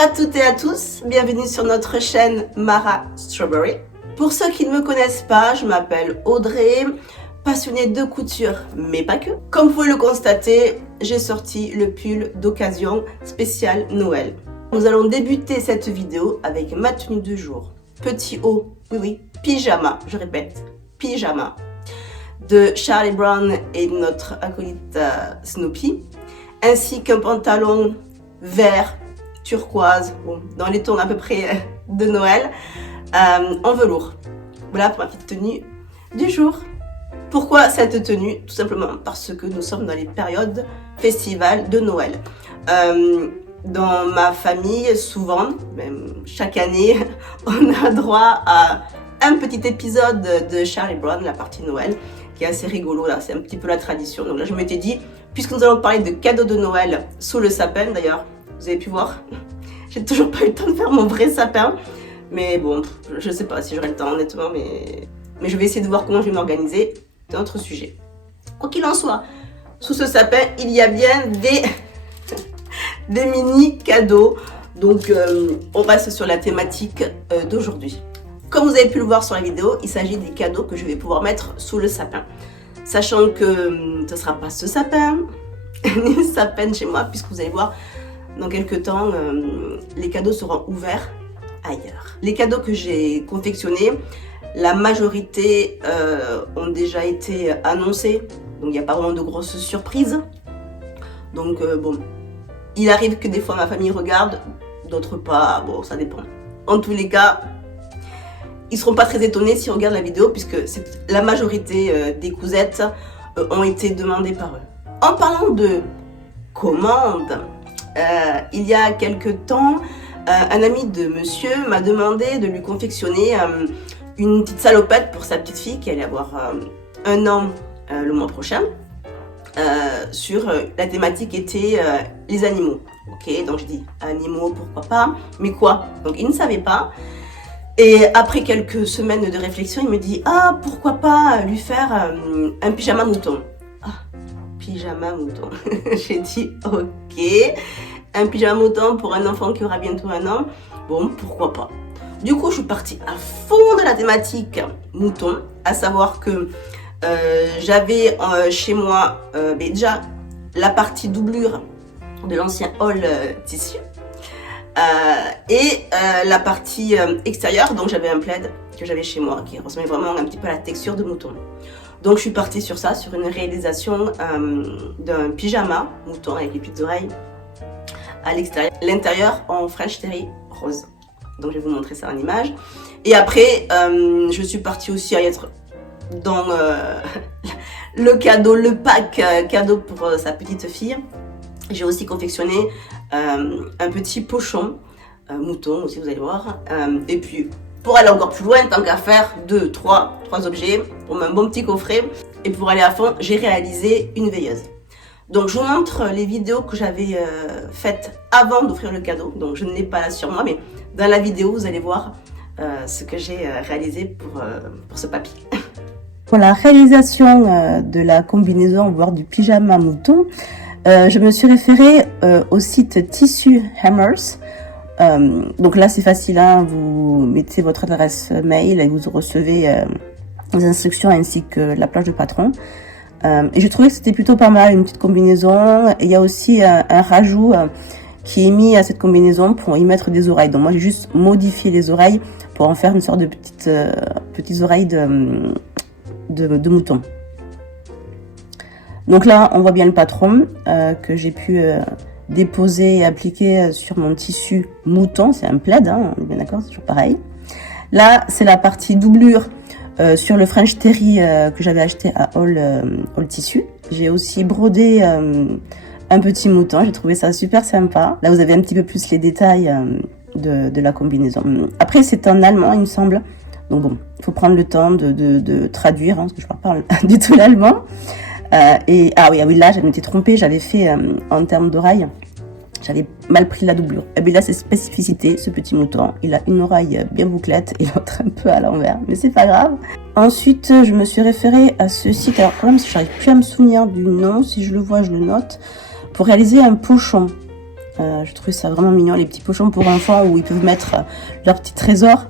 à toutes et à tous, bienvenue sur notre chaîne Mara Strawberry. Pour ceux qui ne me connaissent pas, je m'appelle Audrey, passionnée de couture, mais pas que. Comme vous pouvez le constater, j'ai sorti le pull d'occasion spécial Noël. Nous allons débuter cette vidéo avec ma tenue du jour. Petit haut, oui, pyjama, je répète, pyjama, de Charlie Brown et de notre acolyte Snoopy, ainsi qu'un pantalon vert turquoise, bon, dans les tons à peu près de Noël, en velours. Voilà pour ma petite tenue du jour. Pourquoi cette tenue? Tout simplement parce que nous sommes dans les périodes festivales de Noël. Dans ma famille, souvent, même chaque année, on a droit à un petit épisode de Charlie Brown, la partie Noël, qui est assez rigolo, là, c'est un petit peu la tradition. Donc là, je m'étais dit, puisque nous allons parler de cadeaux de Noël sous le sapin, d'ailleurs, vous avez pu voir, j'ai toujours pas eu le temps de faire mon vrai sapin, mais bon, je sais pas si j'aurai le temps, honnêtement, mais je vais essayer de voir comment je vais m'organiser, c'est un autre sujet. Quoi qu'il en soit, sous ce sapin, il y a bien des mini cadeaux, donc on reste sur la thématique d'aujourd'hui. Comme vous avez pu le voir sur la vidéo, il s'agit des cadeaux que je vais pouvoir mettre sous le sapin. Sachant que ce ne sera pas ce sapin, ni le sapin chez moi, puisque vous allez voir, dans quelques temps, les cadeaux seront ouverts ailleurs. Les cadeaux que j'ai confectionnés, la majorité ont déjà été annoncés, donc il n'y a pas vraiment de grosses surprises. Donc bon, il arrive que des fois ma famille regarde, d'autres pas, bon ça dépend. En tous les cas, ils seront pas très étonnés s'ils regardent la vidéo puisque la majorité des cousettes ont été demandées par eux. En parlant de commandes, il y a quelques temps, un ami de monsieur m'a demandé de lui confectionner une petite salopette pour sa petite fille qui allait avoir 1 an le mois prochain. Sur la thématique était les animaux. Ok, donc je dis animaux, pourquoi pas, mais quoi? Donc il ne savait pas. Et après quelques semaines de réflexion, il me dit ah pourquoi pas lui faire un pyjama mouton. Ah, pyjama mouton. J'ai dit ok, un pyjama mouton pour un enfant qui aura bientôt 1 an. Bon, pourquoi pas. Du coup, je suis partie à fond de la thématique mouton, à savoir que j'avais chez moi déjà la partie doublure de l'ancien haul tissu et la partie extérieure, donc j'avais un plaid que j'avais chez moi qui ressemblait vraiment un petit peu à la texture de mouton. Donc je suis partie sur ça, sur une réalisation d'un pyjama mouton avec les petites oreilles à l'extérieur, l'intérieur en French terry rose. Donc je vais vous montrer ça en image. Et après je suis partie aussi à être dans le cadeau, le pack cadeau pour sa petite fille. J'ai aussi confectionné un petit pochon mouton aussi, vous allez voir. Et puis pour aller encore plus loin, tant qu'à faire, 3 objets pour un bon petit coffret. Et pour aller à fond, j'ai réalisé une veilleuse. Donc je vous montre les vidéos que j'avais faites avant d'offrir le cadeau. Donc je ne l'ai pas là sur moi, mais dans la vidéo vous allez voir ce que j'ai réalisé pour ce papier. Pour la réalisation de la combinaison, voire du pyjama mouton, je me suis référée au site Tissu Hammers. Donc là c'est facile, hein, vous mettez votre adresse mail et vous recevez les instructions ainsi que la plage de patron. Et j'ai trouvé que c'était plutôt pas mal, une petite combinaison. Et il y a aussi un rajout qui est mis à cette combinaison pour y mettre des oreilles. Donc moi j'ai juste modifié les oreilles pour en faire une sorte de petites oreilles de mouton. Donc là on voit bien le patron que j'ai pu déposer et appliquer sur mon tissu mouton. C'est un plaid, hein, on est bien d'accord, c'est toujours pareil. Là c'est la partie doublure sur le French terry que j'avais acheté à All Tissu. J'ai aussi brodé un petit mouton, j'ai trouvé ça super sympa. Là vous avez un petit peu plus les détails de la combinaison. Après c'est en allemand il me semble. Donc bon, il faut prendre le temps de traduire, hein, parce que je ne parle pas du tout l'allemand. Ah oui, là, j'avais été trompée, j'avais fait, en termes d'oreille, j'avais mal pris la doublure. Et bien là, c'est spécificité, ce petit mouton, il a une oreille bien bouclette et l'autre un peu à l'envers, mais c'est pas grave. Ensuite, je me suis référée à ce site, alors quand même, si j'arrive plus à me souvenir du nom, si je le vois, je le note, pour réaliser un pochon. Je trouvais ça vraiment mignon, les petits pochons pour enfants où ils peuvent mettre leurs petits trésors.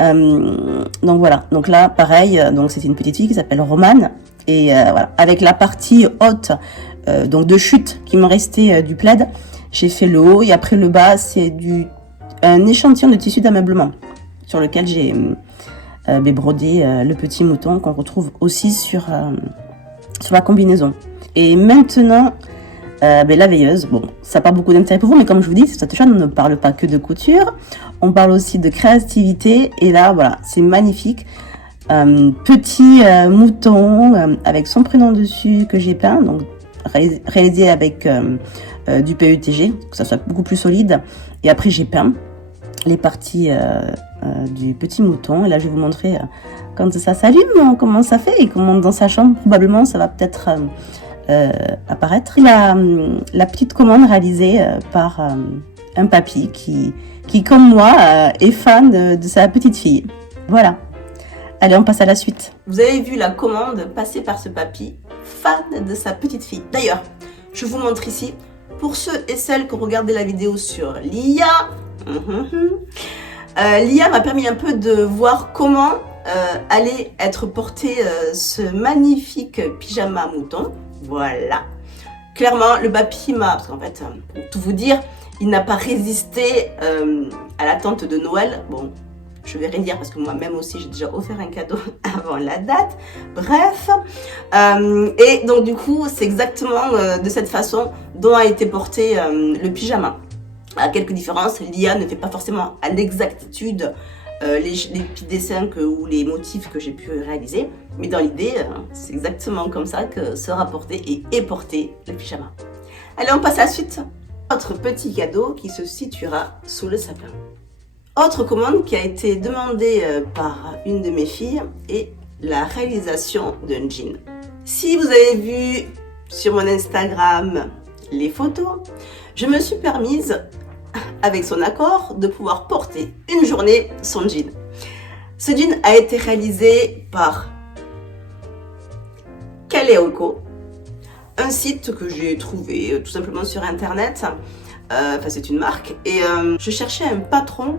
Donc voilà, donc là pareil, donc c'est une petite fille qui s'appelle Romane. Et voilà, avec la partie haute donc de chute qui me restait du plaid, j'ai fait le haut et après le bas, c'est un échantillon de tissu d'ameublement sur lequel j'ai brodé le petit mouton qu'on retrouve aussi sur la combinaison. Et maintenant, la veilleuse, bon, ça n'a pas beaucoup d'intérêt pour vous, mais comme je vous dis, cette chaîne ne parle pas que de couture, on parle aussi de créativité, et là, voilà, c'est magnifique. Petit mouton avec son prénom dessus que j'ai peint, donc réalisé avec du PETG, que ça soit beaucoup plus solide, et après j'ai peint les parties du petit mouton, et là je vais vous montrer quand ça s'allume, comment ça fait, et comment dans sa chambre, probablement, ça va peut-être apparaître. La petite commande réalisée par un papy qui comme moi, est fan de sa petite fille. Voilà. Allez, on passe à la suite. Vous avez vu la commande passer par ce papy, fan de sa petite fille. D'ailleurs, je vous montre ici, pour ceux et celles qui ont regardé la vidéo sur l'IA, l'IA m'a permis un peu de voir comment allait être porté ce magnifique pyjama mouton. Voilà. Clairement, le papy m'a, parce qu'en fait, pour tout vous dire, il n'a pas résisté à l'attente de Noël. Bon, je vais rien dire parce que moi-même aussi, j'ai déjà offert un cadeau avant la date. Bref. Et donc, du coup, c'est exactement de cette façon dont a été porté le pyjama. À quelques différences, l'IA ne fait pas forcément à l'exactitude les petits dessins ou les motifs que j'ai pu réaliser. Mais dans l'idée, c'est exactement comme ça que sera porté et est porté le pyjama. Allez, on passe à la suite. Autre petit cadeau qui se situera sous le sapin. Autre commande qui a été demandée par une de mes filles est la réalisation d'un jean. Si vous avez vu sur mon Instagram les photos, je me suis permise, avec son accord, de pouvoir porter une journée son jean. Ce jean a été réalisé par Kaleoko, un site que j'ai trouvé tout simplement sur internet. Enfin, c'est une marque. Et je cherchais un patron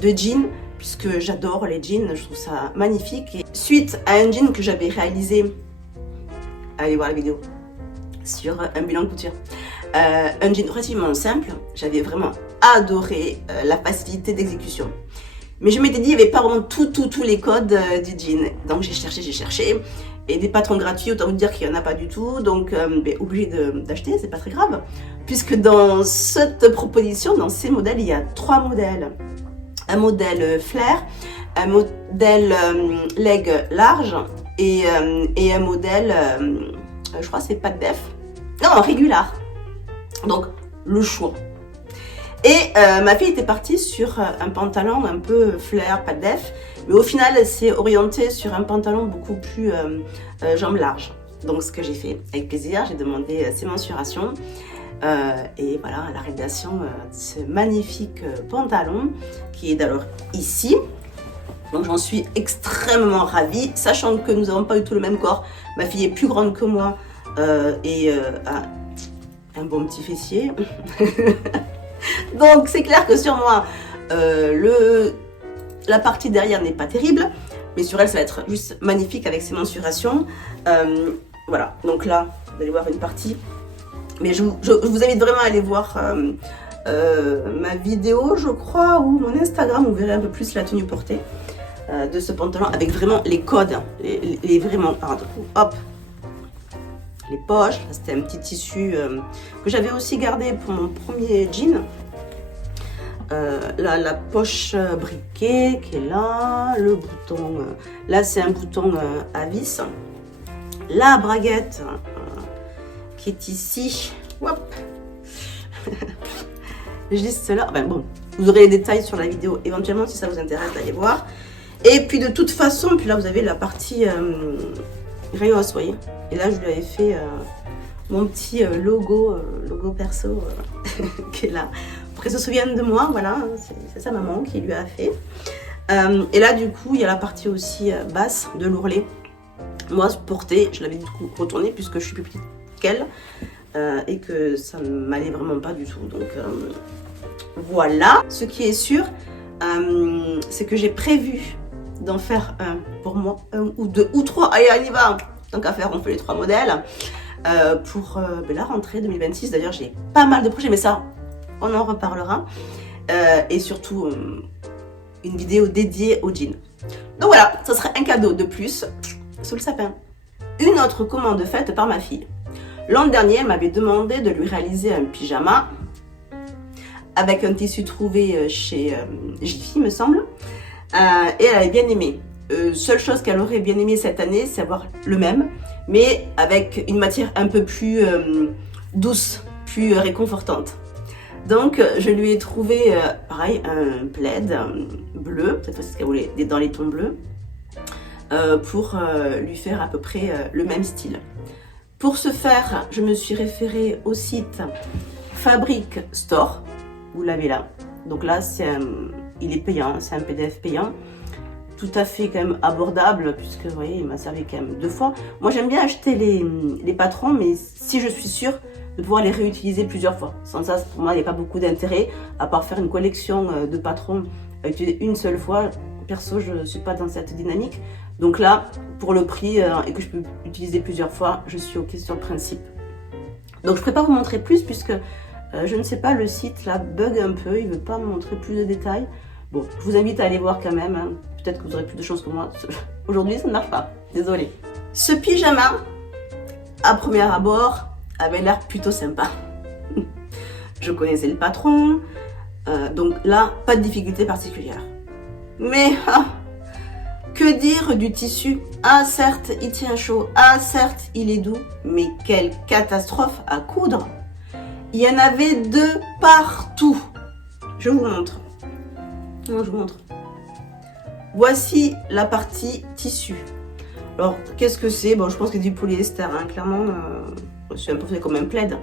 de jean, puisque j'adore les jeans, je trouve ça magnifique. Et suite à un jean que j'avais réalisé, allez voir la vidéo, sur un bilan couture. Un jean relativement simple, j'avais vraiment adoré la facilité d'exécution. Mais je m'étais dit, il n'y avait pas vraiment tous les codes du jean. Donc j'ai cherché. Et des patrons gratuits, autant vous dire qu'il n'y en a pas du tout. Donc obligé d'acheter, c'est pas très grave. Puisque dans cette proposition, dans ces modèles, il y a 3 modèles. Un modèle flair, un modèle leg large et un modèle, je crois que c'est pas de def, non, régular. Donc le choix. Et ma fille était partie sur un pantalon un peu flair, pas de def, mais au final elle s'est orientée sur un pantalon beaucoup plus jambes larges. Donc ce que j'ai fait avec plaisir, j'ai demandé ses mensurations. Et voilà la réalisation de ce magnifique pantalon qui est d'ailleurs ici. Donc j'en suis extrêmement ravie, sachant que nous n'avons pas du tout le même corps. Ma fille est plus grande que moi et a un bon petit fessier. Donc c'est clair que sur moi la partie derrière n'est pas terrible, mais sur elle ça va être juste magnifique avec ses mensurations. Voilà, donc là vous allez voir une partie. Mais je vous invite vraiment à aller voir ma vidéo, je crois, ou mon Instagram, vous verrez un peu plus la tenue portée de ce pantalon, avec vraiment les codes, les vraiment, hop, les poches, c'était un petit tissu que j'avais aussi gardé pour mon premier jean. Là, la poche briquet qui est là, le bouton, là c'est un bouton à vis, la braguette qui est ici, hop. Juste là, ben bon, vous aurez les détails sur la vidéo éventuellement si ça vous intéresse d'aller voir. Et puis de toute façon, puis là vous avez la partie rayon, vous voyez. Et là je lui avais fait mon petit logo perso qui est là, pour qu'elle se souvienne de moi, voilà, c'est sa maman qui lui a fait. Et là du coup il y a la partie aussi basse de l'ourlet. Moi portée, je l'avais du coup retournée puisque je suis plus petite qu'elle. et que ça ne m'allait vraiment pas du tout. Donc voilà. Ce qui est sûr, c'est que j'ai prévu d'en faire un pour moi, un ou deux ou trois. Allez, on y va. Tant qu'à faire, on fait les 3 modèles pour la rentrée 2026. D'ailleurs, j'ai pas mal de projets, mais ça, on en reparlera. Et surtout, une vidéo dédiée au jean. Donc voilà, ça serait un cadeau de plus sous le sapin. Une autre commande faite par ma fille. L'an dernier, elle m'avait demandé de lui réaliser un pyjama avec un tissu trouvé chez Jiffy, me semble. Et elle avait bien aimé. Seule chose qu'elle aurait bien aimé cette année, c'est avoir le même, mais avec une matière un peu plus douce, plus réconfortante. Donc je lui ai trouvé pareil un plaid bleu, cette fois-ci qu'elle voulait dans les tons bleus, pour lui faire à peu près le même style. Pour ce faire, je me suis référée au site Fabric Store, vous l'avez là. Donc là, il est payant, c'est un PDF payant, tout à fait quand même abordable, puisque vous voyez, il m'a servi quand même 2 fois. Moi, j'aime bien acheter les patrons, mais si je suis sûre de pouvoir les réutiliser plusieurs fois. Sans ça, pour moi, il n'y a pas beaucoup d'intérêt, à part faire une collection de patrons à utiliser une seule fois. Perso, je ne suis pas dans cette dynamique. Donc là, pour le prix et que je peux utiliser plusieurs fois, je suis OK sur le principe. Donc je ne pourrais pas vous montrer plus puisque je ne sais pas, le site là bug un peu, il ne veut pas me montrer plus de détails. Bon, je vous invite à aller voir quand même, hein. Peut-être que vous aurez plus de chance que moi. Aujourd'hui, ça ne marche pas, désolée. Ce pyjama, à premier abord, avait l'air plutôt sympa. Je connaissais le patron, donc là, pas de difficulté particulière. Mais que dire du tissu? Ah certes, il tient chaud, ah certes, il est doux, mais quelle catastrophe à coudre! Il y en avait de partout. Je vous montre. Non, je vous montre. Voici la partie tissu. Alors, qu'est-ce que c'est? Bon, je pense que c'est du polyester, hein. Clairement, c'est un peu fait comme un plaid.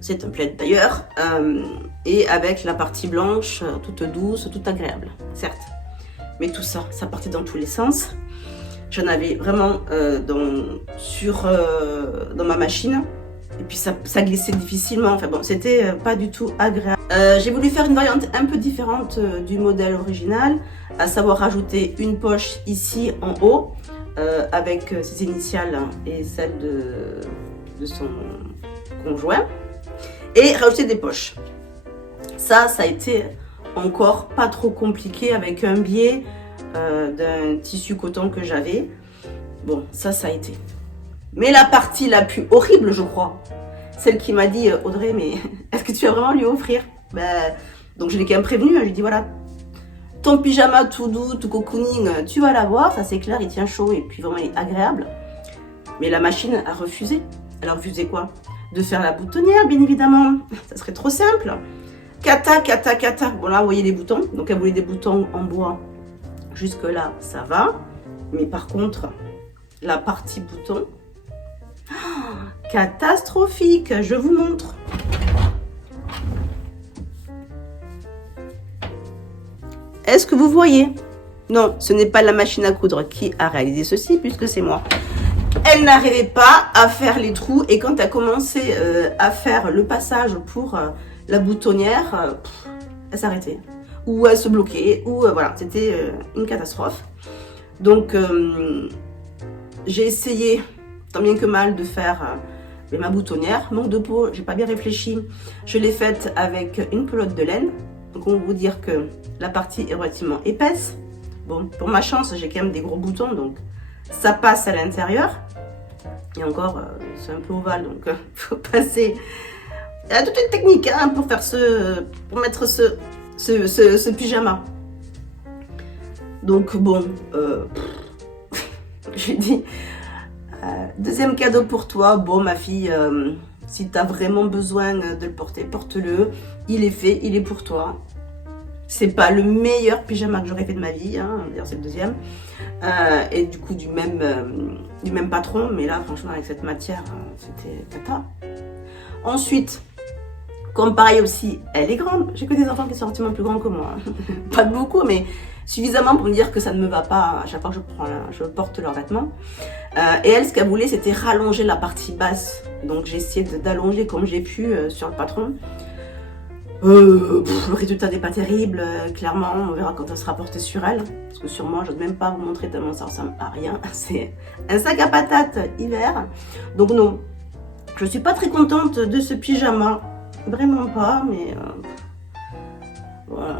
C'est un plaid d'ailleurs, et avec la partie blanche, toute douce, toute agréable, certes. Mais tout ça, ça partait dans tous les sens. J'en avais vraiment dans ma machine. Et puis ça glissait difficilement. Enfin bon, c'était pas du tout agréable. J'ai voulu faire une variante un peu différente du modèle original, à savoir rajouter une poche ici en haut, avec ses initiales et celle de son conjoint, et rajouter des poches. Ça a été encore pas trop compliqué avec un biais d'un tissu coton que j'avais. Bon, ça a été. Mais la partie la plus horrible, je crois, celle qui m'a dit Audrey, mais est-ce que tu vas vraiment lui offrir? Donc je l'ai quand même prévenu, je lui ai dit voilà, ton pyjama tout doux, tout cocooning, tu vas l'avoir, ça c'est clair, il tient chaud et puis vraiment il est agréable. Mais la machine a refusé. Elle a refusé quoi? De faire la boutonnière, bien évidemment. Ça serait trop simple. Cata. Bon là, vous voyez les boutons. Donc elle voulait des boutons en bois. Jusque là, ça va. Mais par contre, la partie bouton, catastrophique. Je vous montre. Est-ce que vous voyez? Non, ce n'est pas la machine à coudre qui a réalisé ceci, puisque c'est moi. Elle n'arrivait pas à faire les trous, et quand elle a commencé à faire le passage pour la boutonnière, elle s'arrêtait. Ou elle se bloquait, ou voilà, c'était une catastrophe. Donc, j'ai essayé, tant bien que mal, de faire ma boutonnière. Manque de peau, j'ai pas bien réfléchi. Je l'ai faite avec une pelote de laine. Donc, on va vous dire que la partie est relativement épaisse. Bon, pour ma chance, j'ai quand même des gros boutons, donc ça passe à l'intérieur. Et encore, c'est un peu ovale, donc il faut passer. Il y a toute une technique hein, pour mettre ce pyjama. Donc bon, j'ai dit, deuxième cadeau pour toi. Bon ma fille, si tu as vraiment besoin de le porter, porte-le. Il est fait, il est pour toi. C'est pas le meilleur pyjama que j'aurais fait de ma vie, hein. D'ailleurs c'est le deuxième. Et du coup du même patron, mais là franchement avec cette matière, c'était cata. Ensuite, Comme pareil aussi, elle est grande. J'ai que des enfants qui sont relativement plus grands que moi. Pas de beaucoup, mais suffisamment pour me dire que ça ne me va pas à chaque fois que je porte leurs vêtements. Et elle, ce qu'elle voulait, c'était rallonger la partie basse. Donc j'ai essayé d'allonger comme j'ai pu sur le patron. Le résultat n'est pas terrible, clairement, on verra quand elle sera portée sur elle. Parce que sur moi, je n'ose même pas vous montrer tellement ça ressemble à rien. C'est un sac à patates hiver. Donc non, je suis pas très contente de ce pyjama. Vraiment pas, mais voilà.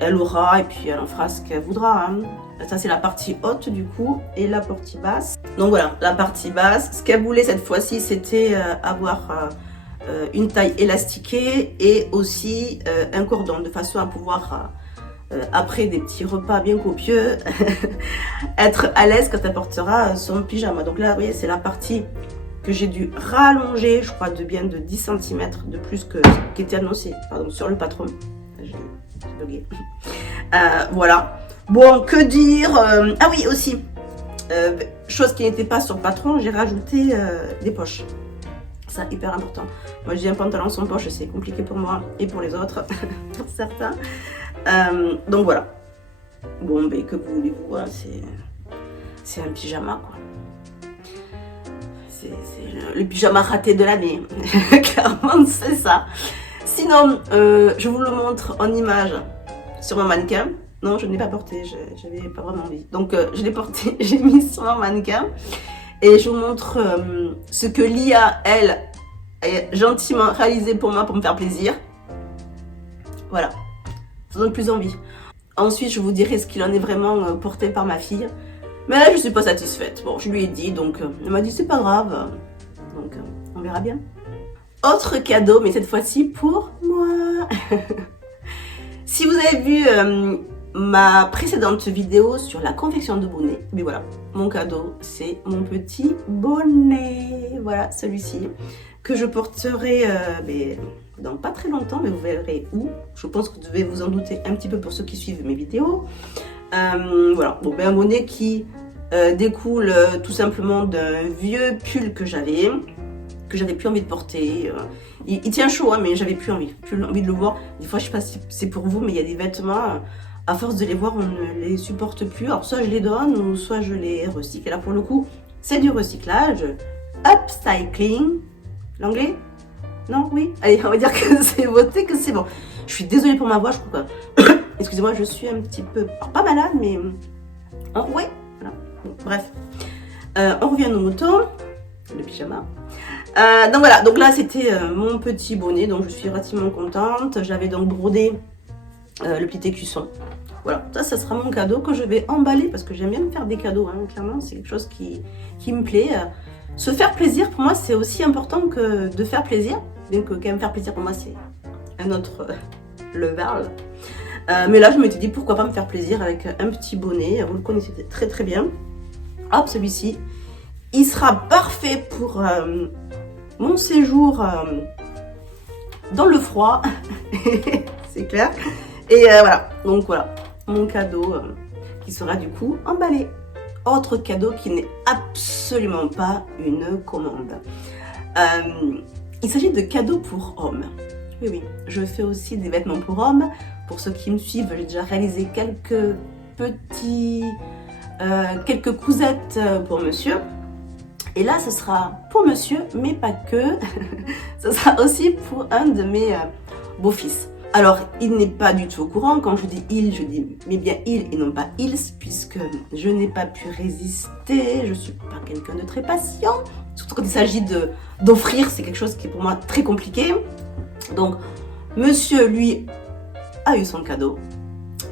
Elle aura et puis elle en fera ce qu'elle voudra. Hein. Ça c'est la partie haute du coup et la partie basse. Donc voilà, la partie basse. Ce qu'elle voulait cette fois-ci, c'était avoir une taille élastiquée et aussi un cordon de façon à pouvoir après des petits repas bien copieux être à l'aise quand elle portera son pyjama. Donc là, vous voyez, c'est la partie que j'ai dû rallonger, je crois, de 10 cm de plus que ce qui était annoncé, pardon, sur le patron. J'ai bugué. Voilà. Bon, que dire ah oui, aussi, chose qui n'était pas sur le patron, j'ai rajouté des poches. Ça, hyper important. Moi, j'ai un pantalon sans poche, c'est compliqué pour moi et pour les autres, pour certains. Donc voilà. Bon, ben, que voulez-vous, hein, c'est un pyjama, quoi. C'est le pyjama raté de l'année. Clairement, c'est ça. Sinon, je vous le montre en image sur mon mannequin. Non, je ne l'ai pas porté, j'avais pas vraiment envie. Donc, je l'ai porté, j'ai mis sur mon mannequin. Et je vous montre ce que Lia, elle, a gentiment réalisé pour moi, pour me faire plaisir. Voilà, ça donne plus envie. Ensuite, je vous dirai ce qu'il en est vraiment porté par ma fille. Mais là, je suis pas satisfaite. Bon, je lui ai dit, donc elle m'a dit c'est pas grave. Donc, on verra bien. Autre cadeau, mais cette fois-ci pour moi. Si vous avez vu ma précédente vidéo sur la confection de bonnets, mais voilà, mon cadeau, c'est mon petit bonnet. Voilà, celui-ci, que je porterai dans pas très longtemps, mais vous verrez où. Je pense que vous devez vous en douter un petit peu pour ceux qui suivent mes vidéos. Voilà, bon, ben, un bonnet qui découle tout simplement d'un vieux pull que j'avais plus envie de porter. Il tient chaud, hein, mais j'avais plus envie de le voir. Des fois, je sais pas si c'est pour vous, mais il y a des vêtements, à force de les voir, on ne les supporte plus. Alors, soit je les donne, ou soit je les recycle. Et là, pour le coup, c'est du recyclage. Upcycling. L'anglais? Non? Oui? Allez, on va dire que c'est voté, que c'est bon. Je suis désolée pour ma voix, je crois que... Excusez-moi, je suis un petit peu... Alors, pas malade, mais... ouais, voilà. Bon, bref. On revient à nos moutons. Le pyjama. Donc voilà, donc là c'était mon petit bonnet, donc je suis relativement contente. J'avais donc brodé le petit écusson. Voilà, ça sera mon cadeau que je vais emballer parce que j'aime bien me faire des cadeaux, hein, clairement c'est quelque chose qui me plaît. Se faire plaisir pour moi c'est aussi important que de faire plaisir, bien que quand même faire plaisir pour moi c'est un autre level. Mais là je m'étais dit pourquoi pas me faire plaisir avec un petit bonnet, vous le connaissez très très bien. Hop, celui-ci, il sera parfait pour... mon séjour dans le froid, c'est clair. Et voilà, donc voilà, mon cadeau qui sera du coup emballé. Autre cadeau qui n'est absolument pas une commande. Il s'agit de cadeaux pour hommes. Oui, oui, je fais aussi des vêtements pour hommes. Pour ceux qui me suivent, j'ai déjà réalisé quelques cousettes pour monsieur. Et là, ce sera pour monsieur, mais pas que. Ce sera aussi pour un de mes beaux-fils. Alors, il n'est pas du tout au courant. Quand je dis il, je dis mais bien il et non pas ils, puisque je n'ai pas pu résister. Je ne suis pas quelqu'un de très patient. Surtout quand il s'agit d'offrir, c'est quelque chose qui est pour moi très compliqué. Donc, monsieur, lui, a eu son cadeau.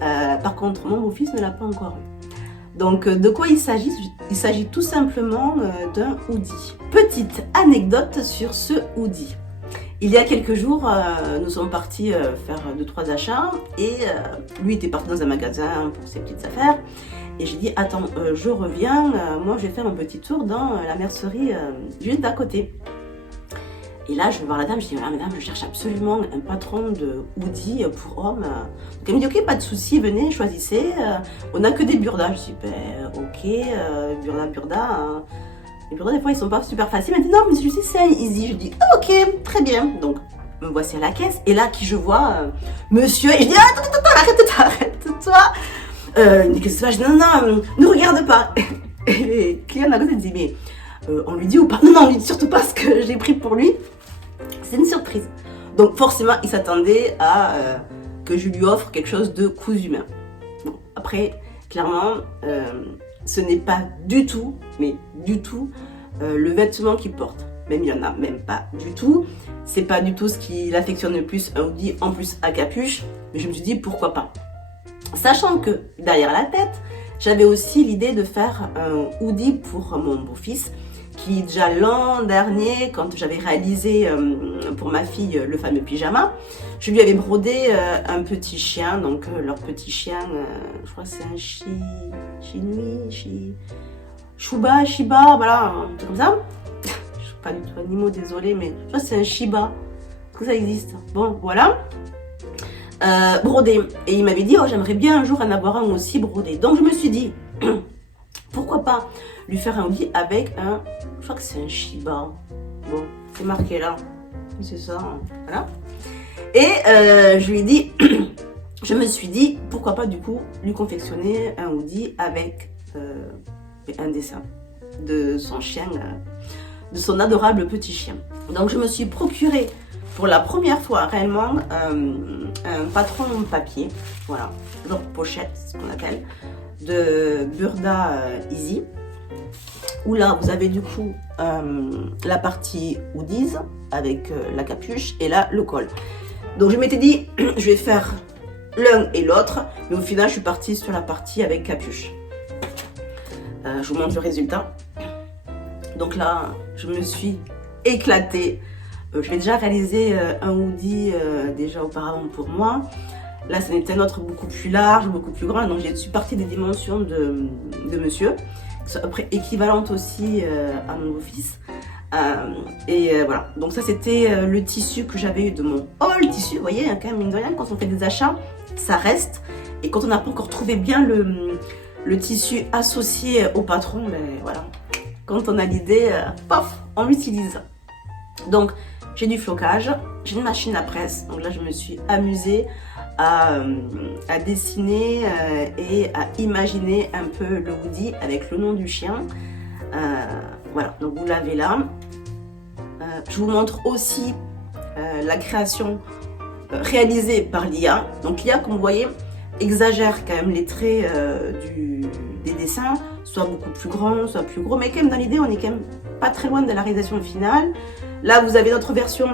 Par contre, mon beau-fils ne l'a pas encore eu. Donc, de quoi il s'agit? Il s'agit tout simplement d'un hoodie. Petite anecdote sur ce hoodie. Il y a quelques jours, nous sommes partis faire 2-3 achats et lui était parti dans un magasin pour ses petites affaires. Et j'ai dit, attends, je reviens, moi je vais faire un petit tour dans la mercerie juste d'à côté. Et là, je vais voir la dame, je dis, ah, madame, je cherche absolument un patron de hoodie pour hommes. Donc elle me dit, ok, pas de souci, venez, choisissez. On n'a que des burdas. Je dis, ben, ok, burda. Les burdas, des fois, ils sont pas super faciles. Elle me dit, non, mais celui-ci, c'est un easy. Je dis, ah, ok, très bien. Donc, me voici à la caisse. Et là, qui je vois, monsieur, et je dis, ah, attends, arrête-toi. Il me dit, qu'est-ce que c'est? Je dis, non, ne regarde pas. Et les clients à côté disent, mais on lui dit ou pas? Non, on lui dit surtout pas ce que j'ai pris pour lui. C'est une surprise. Donc forcément, il s'attendait à que je lui offre quelque chose de cousu main. Bon, après, clairement, ce n'est pas du tout, mais du tout, le vêtement qu'il porte. Même il n'y en a même pas du tout. C'est pas du tout ce qui affectionne le plus, un hoodie en plus à capuche. Mais je me suis dit, pourquoi pas. Sachant que derrière la tête, j'avais aussi l'idée de faire un hoodie pour mon beau-fils, qui déjà l'an dernier, quand j'avais réalisé pour ma fille le fameux pyjama, je lui avais brodé un petit chien, donc leur petit chien, je crois que c'est un Shiba, voilà, un truc comme ça. Je suis pas du tout animaux, désolé, mais je crois que c'est un Shiba, que ça existe. Bon, voilà. Brodé. Et il m'avait dit, oh, j'aimerais bien un jour en avoir un aussi brodé. Donc je me suis dit, pourquoi pas lui faire un hoodie avec un, je crois que c'est un Shiba. Bon, c'est marqué là. C'est ça, hein. Voilà. Et je lui ai dit, je me suis dit, pourquoi pas du coup lui confectionner un hoodie avec un dessin de son chien, de son adorable petit chien. Donc je me suis procuré pour la première fois réellement un patron papier, voilà, genre pochette, ce qu'on appelle, de Burda Easy, où là vous avez du coup la partie hoodies avec la capuche et là le col. Donc je m'étais dit je vais faire l'un et l'autre, mais au final je suis partie sur la partie avec capuche. Je vous montre le résultat. Donc là je me suis éclatée. Je vais déjà réaliser un hoodie déjà auparavant pour moi. Là, c'en est un autre beaucoup plus large, beaucoup plus grand. Donc, je suis partie des dimensions de monsieur, qui sont après équivalentes aussi à mon beau-fils. Voilà. Donc, ça, c'était le tissu que j'avais eu de mon haul tissu. Vous voyez, hein, quand même, mine de rien, quand on fait des achats, ça reste. Et quand on n'a pas encore trouvé bien le tissu associé au patron, ben voilà. Quand on a l'idée, paf, on l'utilise. Donc, j'ai du flocage, j'ai une machine à presse, donc là je me suis amusée à dessiner et à imaginer un peu le hoodie avec le nom du chien. Voilà, donc vous l'avez là. Je vous montre aussi la création réalisée par l'IA. Donc l'IA, comme vous voyez, exagère quand même les traits des dessins, soit beaucoup plus grands, soit plus gros, mais quand même dans l'idée on est quand même pas très loin de la réalisation finale. Là, vous avez notre version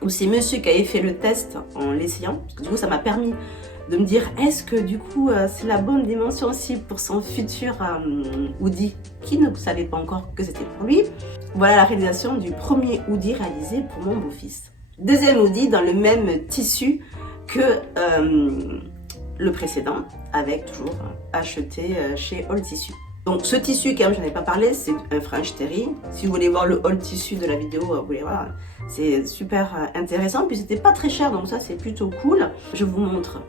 où c'est monsieur qui avait fait le test en l'essayant. Parce que du coup, ça m'a permis de me dire, est-ce que du coup, c'est la bonne dimension aussi pour son futur hoodie qui ne savait pas encore que c'était pour lui. Voilà la réalisation du premier hoodie réalisé pour mon beau-fils. Deuxième hoodie dans le même tissu que le précédent, avec toujours acheté chez All Tissu. Donc ce tissu, quand même, je n'en ai pas parlé, c'est un French Terry. Si vous voulez voir le haul tissu de la vidéo, vous voulez voir, c'est super intéressant. Puis c'était pas très cher, donc ça c'est plutôt cool. Je vous montre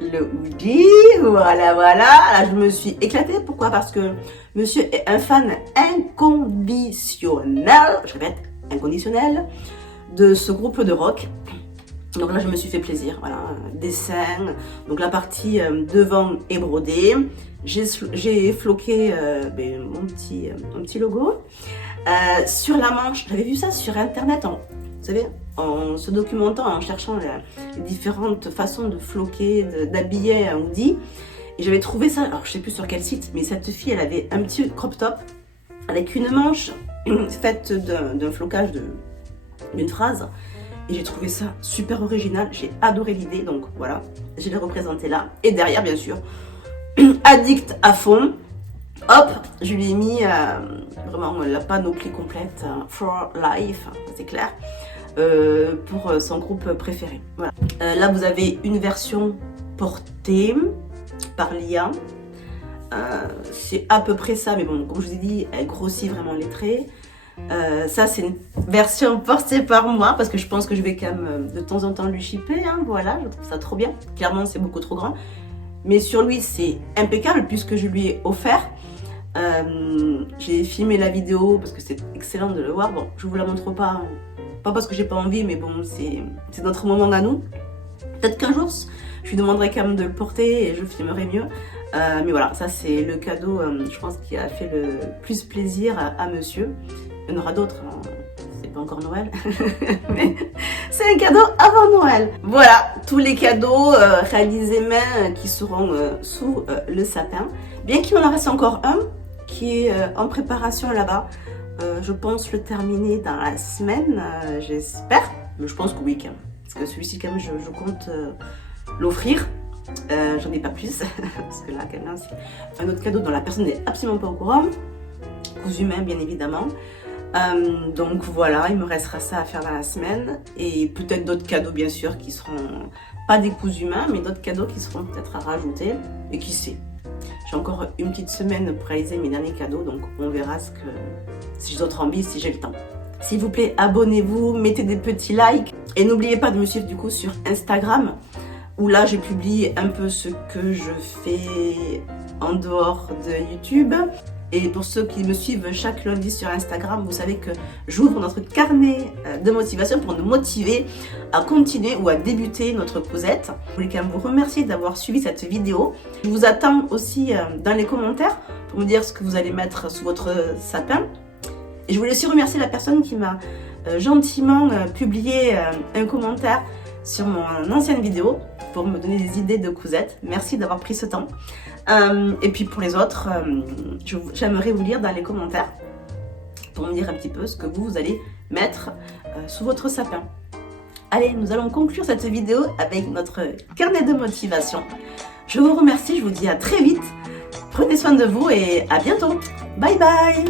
le hoodie, voilà. Là je me suis éclatée. Pourquoi? Parce que monsieur est un fan inconditionnel, je répète, inconditionnel, de ce groupe de rock. Donc là je me suis fait plaisir, voilà, dessin, donc la partie devant est brodée, j'ai floqué mon petit logo. Sur la manche, j'avais vu ça sur internet, vous savez, en se documentant, en cherchant les différentes façons de floquer, d'habiller un hoodie, et j'avais trouvé ça, alors je sais plus sur quel site, mais cette fille elle avait un petit crop top avec une manche faite d'un flocage d'une phrase. Et j'ai trouvé ça super original, j'ai adoré l'idée, donc voilà, je l'ai représenté là. Et derrière, bien sûr, addict à fond, hop, je lui ai mis vraiment la panoplie complète, for life, c'est clair, pour son groupe préféré. Voilà. Là, vous avez une version portée par l'IA. C'est à peu près ça, mais bon, comme je vous ai dit, elle grossit vraiment les traits. Ça c'est une version portée par moi parce que je pense que je vais quand même de temps en temps lui shipper, hein, voilà, je trouve ça trop bien. Clairement c'est beaucoup trop grand, mais sur lui c'est impeccable puisque je lui ai offert. J'ai filmé la vidéo parce que c'est excellent de le voir. Bon, je vous la montre pas Pas parce que j'ai pas envie, mais bon, c'est notre moment à nous. Peut-être qu'un jour, je lui demanderai quand même de le porter et je filmerai mieux. Mais voilà, ça c'est le cadeau, je pense, qui a fait le plus plaisir à monsieur. Il y en aura d'autres, hein. C'est pas encore Noël, mais c'est un cadeau avant Noël. Voilà, tous les cadeaux réalisés main qui seront sous le sapin. Bien qu'il m'en reste encore un qui est en préparation là-bas. Je pense le terminer dans la semaine, j'espère. Mais je pense que oui, quand même. Parce que celui-ci, quand même, je compte l'offrir. J'en ai pas plus. Parce que là, quand même, c'est un autre cadeau dont la personne n'est absolument pas au courant. Cousu main, bien évidemment. Donc voilà, il me restera ça à faire dans la semaine. Et peut-être d'autres cadeaux, bien sûr, qui seront pas des cousus main, mais d'autres cadeaux qui seront peut-être à rajouter. Et qui sait. J'ai encore une petite semaine pour réaliser mes derniers cadeaux, donc on verra si j'ai d'autres envies, si j'ai le temps. S'il vous plaît, abonnez-vous, mettez des petits likes et n'oubliez pas de me suivre du coup sur Instagram où là je publie un peu ce que je fais en dehors de YouTube. Et pour ceux qui me suivent chaque lundi sur Instagram, vous savez que j'ouvre notre carnet de motivation pour nous motiver à continuer ou à débuter notre causette. Je voulais quand même vous remercier d'avoir suivi cette vidéo. Je vous attends aussi dans les commentaires pour me dire ce que vous allez mettre sous votre sapin. Et je voulais aussi remercier la personne qui m'a gentiment publié un commentaire sur mon ancienne vidéo pour me donner des idées de cousettes. Merci d'avoir pris ce temps. Et puis pour les autres, j'aimerais vous lire dans les commentaires pour me dire un petit peu ce que vous allez mettre sous votre sapin. Allez, nous allons conclure cette vidéo avec notre carnet de motivation. Je vous remercie, je vous dis à très vite. Prenez soin de vous et à bientôt. Bye bye.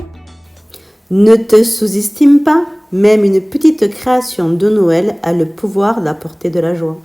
Ne te sous-estime pas, même une petite création de Noël a le pouvoir d'apporter de la joie.